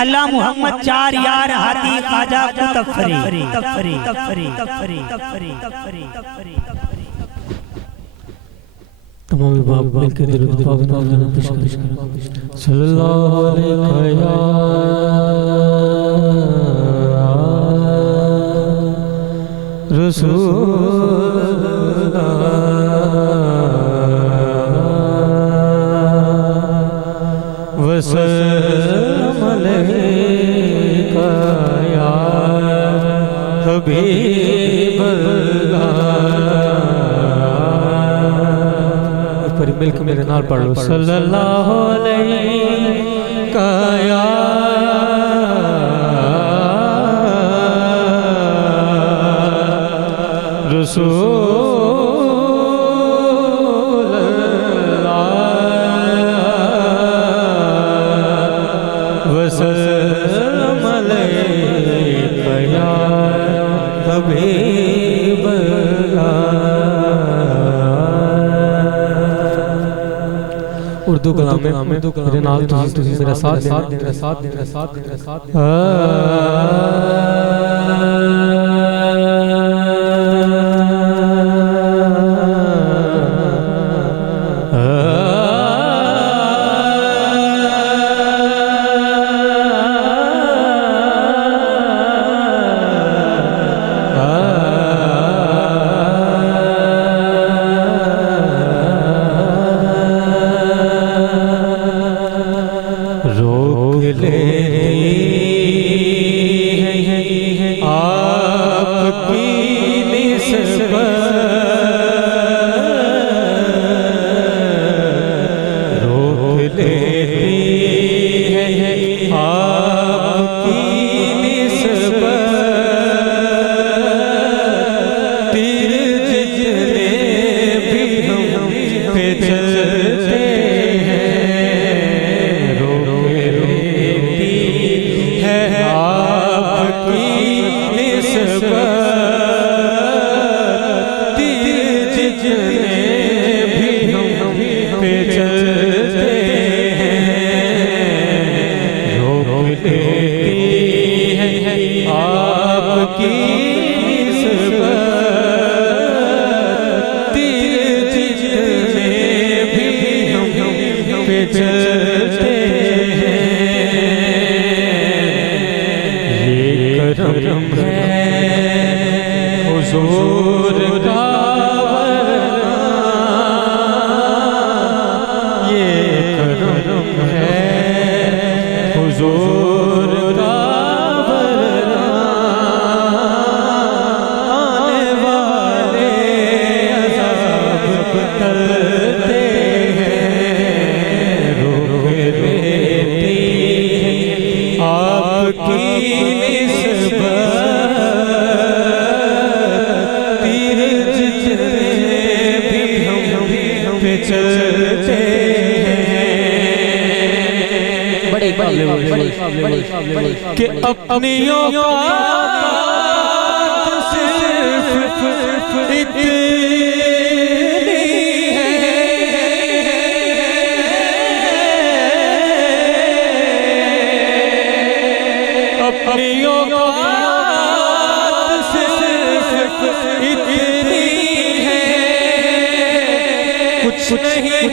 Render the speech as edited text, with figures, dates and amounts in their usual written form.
अल्लाह मोहम्मद चार यार हाथी खाजा को तफरी तफरी तफरी तफरी तफरी तफरी तफरी तमाम बाप मिलकर दरूद पाक नवाज़ाना पेश करें सल्लल्लाहु अलैहि या रसूल वसल्लम अलैका या हबीबल्लाह। पर मिलकर मेरे नाल पढ़ लो सल्लल्लाहु अलैका या रसूल वसल्लम अलैका या हबीबल्लाह। उर्दू कलाम में मेरे नाल तुसी मेरा साथ रोक ले आपकी निस्बत, रोक लेती है आपकी निस्बत, तीर जितने भी हम पे चलते करम है हुजूर का वरना, ये करम है हुजूर का वरना, आने वाले अज़ाब टलते हैं, रोक लेती आपकी चलते हैं कि अपनी औकात सिर्फ इतनी है, अपनी औकात सिर्फ इतनी है, कुछ नहीं